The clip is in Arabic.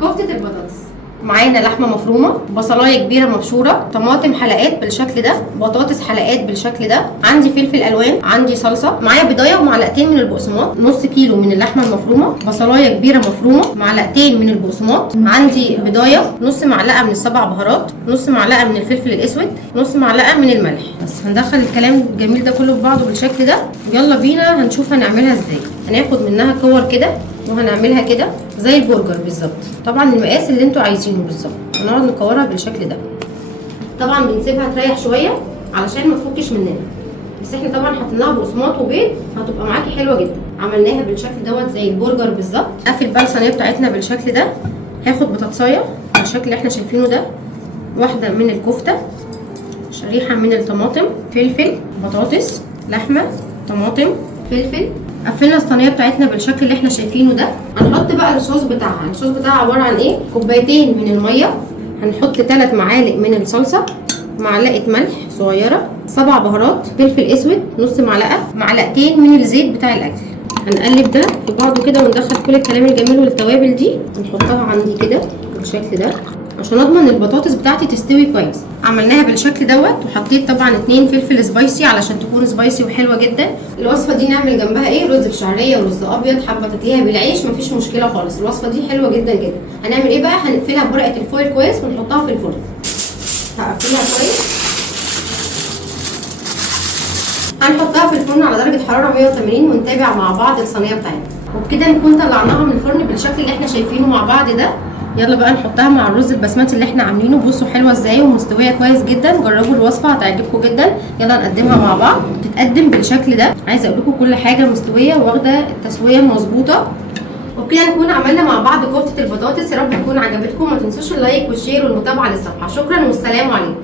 كفتة البطاطس. معانا لحمه مفرومه، بصلايه كبيره مبشوره، طماطم حلقات بالشكل ده، بطاطس حلقات بالشكل ده، عندي فلفل الوان، عندي صلصه، معايا بيضايه ومعلقتين من البقسماط، نص كيلو من اللحمه المفرومه، بصلايه كبيره مفرومه، معلقتين من البقسماط، عندي بيضايه، نص معلقه من السبع بهارات، نص معلقه من الفلفل الاسود، نص معلقه من الملح. بس هندخل الكلام الجميل ده كله في بعضه بالشكل ده. يلا بينا هنشوف هنعملها ازاي. هناخد منها كور كده وهنعملها كده زي البرجر بالظبط، طبعا المقاس اللي انتوا عايزينه بالظبط. هنقعد نكورها بالشكل ده. طبعا بنسيبها تريح شويه علشان ما تفكش مننا، بس احنا طبعا حاطين لها بقسماط وبيض فهتبقى معاكي حلوه جدا. عملناها بالشكل دوت زي البرجر بالظبط. قفل بقى الصينيه بتاعتنا بالشكل ده. هاخد بطاطسايه بالشكل اللي احنا شايفينه ده، واحده من الكفته، شريحه من الطماطم، فلفل، بطاطس، لحمه، طماطم، فلفل. قفلنا الصينيه بتاعتنا بالشكل اللي احنا شايفينه ده. هنحط بقى الصوص بتاعها. الصوص بتاعها عباره عن ايه؟ كوبايتين من الميه، هنحط 3 معالق من الصلصه، معلقه ملح صغيره، 7 بهارات، فلفل اسود نص معلقه، معلقتين من الزيت بتاع الاكل. هنقلب ده في بعضه كده وندخل كل الكلام الجميل والتوابل دي، نحطها عندي كده بالشكل ده عشان اضمن البطاطس بتاعتي تستوي كويس. عملناها بالشكل دوت، وحطيت طبعا 2 فلفل سبايسي علشان تكون سبايسي وحلوه جدا. الوصفه دي نعمل جنبها ايه؟ رز بشعريه ورز ابيض، حابه تاكليها بالعيش مفيش مشكله خالص. الوصفه دي حلوه جدا جدا. هنعمل ايه بقى؟ هنقفلها بورقه الفويل كويس ونحطها في الفرن. هقفلها كويس، هنحطها في الفرن على درجه حراره 180 ونتابع مع بعض الصينيه بتاعتنا. وبكده نكون طلعناها من الفرن بالشكل اللي احنا شايفينه مع بعض ده. يلا بقى نحطها مع الرز البسمتي اللي احنا عاملينه. بصوا حلوه ازاي ومستويه كويس جدا. جربوا الوصفه هتعجبكم جدا. يلا نقدمها مع بعض. بتتقدم بالشكل ده. عايزه اقول لكم كل حاجه مستويه واخده التسويه مظبوطه. وبكده نكون عملنا مع بعض كفته البطاطس. يا رب تكون عجبتكم. ما تنسوش اللايك والشير والمتابعه للصفحه. شكرا والسلام عليكم.